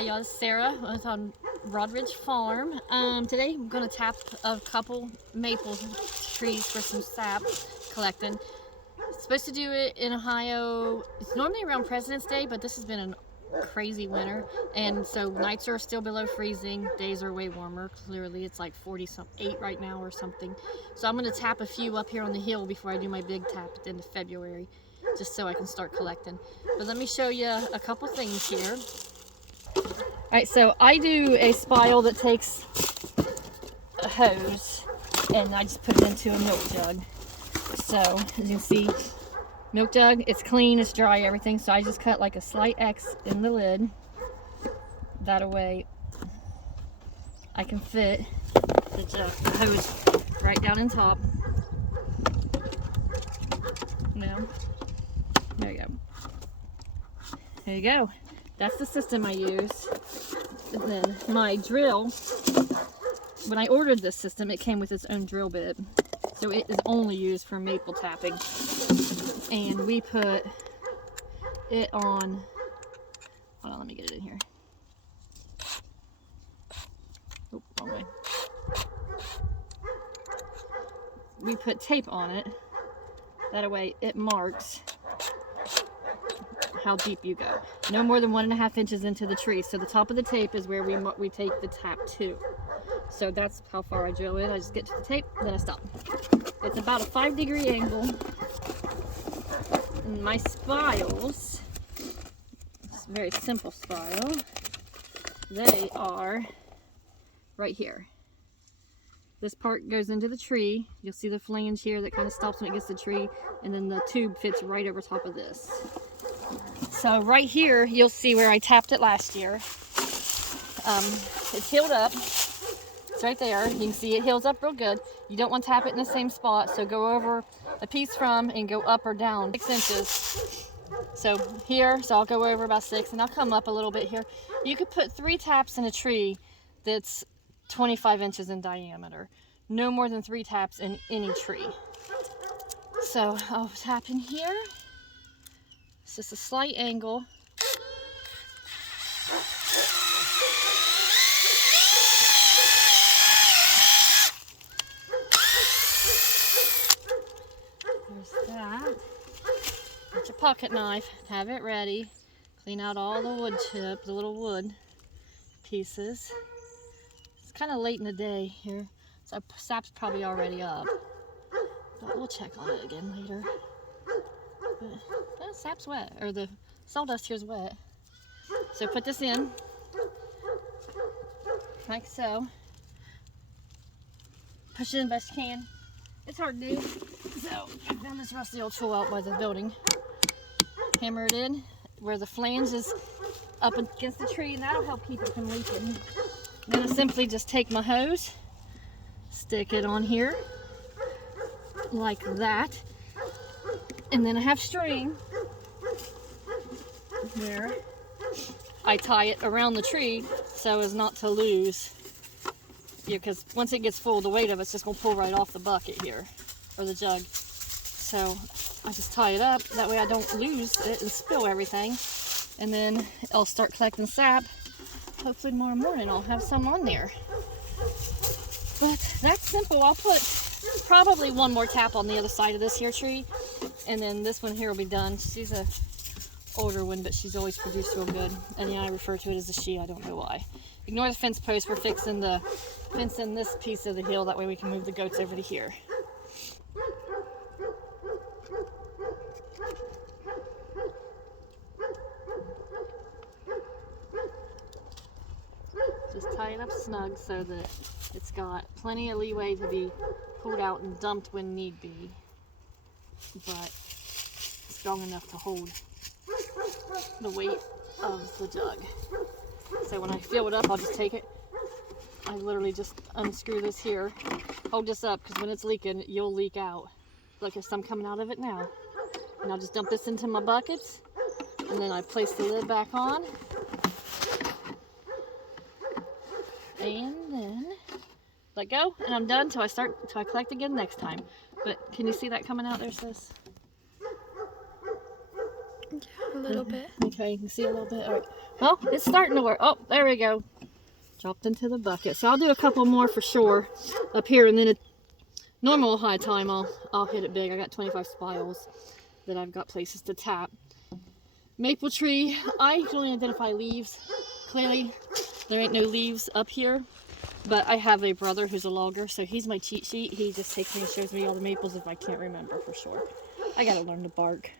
Hey y'all, it's Sarah. I'm on Rodridge Farm. Today I'm going to tap a couple maple trees for some sap collecting. Supposed to do it in Ohio. It's normally around President's Day, but this has been a crazy winter, and so nights are still below freezing, days are way warmer. Clearly it's like 48 right now or something. So I'm going to tap a few up here on the hill before I do my big tap at the end of February, just so I can start collecting. But let me show you a couple things here. Alright, so I do a spile that takes a hose and I just put it into a milk jug. So as you can see, milk jug, it's clean, it's dry, everything. So I just cut like a slight X in the lid. That way I can fit the hose right down in top. Now, there you go. There you go. That's the system I use. And then my drill, when I ordered this system, it came with its own drill bit. So it is only used for maple tapping. And we put it on, hold on, let me get it in here. Oh, wrong way. We put tape on it. That way it marks how deep you go. No more than 1.5 inches into the tree. So the top of the tape is where we take the tap to. So that's how far I drill it. I just get to the tape, then I stop. It's about a 5-degree angle. And my spiles, it's a very simple spile, they are right here. This part goes into the tree. You'll see the flange here that kind of stops when it gets to the tree, and then the tube fits right over top of this. So right here, you'll see where I tapped it last year. It's healed up. It's right there. You can see it heals up real good. You don't want to tap it in the same spot, so go over a piece from and go up or down 6 inches. So here, so I'll go over about 6, and I'll come up a little bit here. You could put 3 taps in a tree that's 25 inches in diameter. No more than 3 taps in any tree. So I'll tap in here. It's just a slight angle. There's that. Get your pocket knife, have it ready. Clean out all the wood chips, the little wood pieces. It's kind of late in the day here, so sap's probably already up. But we'll check on it again later. But sap's wet, or the sawdust here's wet. So put this in, like so. Push it in best you can. It's hard to do, so I found this rusty old tool out by the building. Hammer it in where the flange is up against the tree, and that'll help keep it from leaking. Then I simply just take my hose, stick it on here, like that. And then I have string where I tie it around the tree so as not to lose. Yeah, because once it gets full, the weight of it's just going to pull right off the bucket here, or the jug. So I just tie it up, that way I don't lose it and spill everything. And then I'll start collecting sap. Hopefully tomorrow morning I'll have some on there. But that's simple. I'll put probably one more tap on the other side of this here tree, and then this one here will be done. She's a older one, but she's always produced real good. And yeah, I refer to it as a she, I don't know why. Ignore the fence post, we're fixing the fence in this piece of the hill, that way we can move the goats over to here. Just tie it up snug so that it's got plenty of leeway to be pulled out and dumped when need be, but strong enough to hold the weight of the jug. So when I fill it up, I'll just take it. I literally just unscrew this here, hold this up, because when it's leaking, you'll leak out. Look, there's some coming out of it now. And I'll just dump this into my buckets, and then I place the lid back on. And then let go, and I'm done till I collect again next time. But can you see that coming out there, sis? Yeah. A little bit. Okay, you can see a little bit. All right. Well, it's starting to work. Oh, there we go. Dropped into the bucket. So I'll do a couple more for sure up here, and then at normal high time I'll hit it big. I got 25 spiles that I've got places to tap. Maple tree, I can only identify leaves. Clearly, there ain't no leaves up here, but I have a brother who's a logger, so he's my cheat sheet. He just takes me and shows me all the maples if I can't remember for sure. I gotta learn to bark.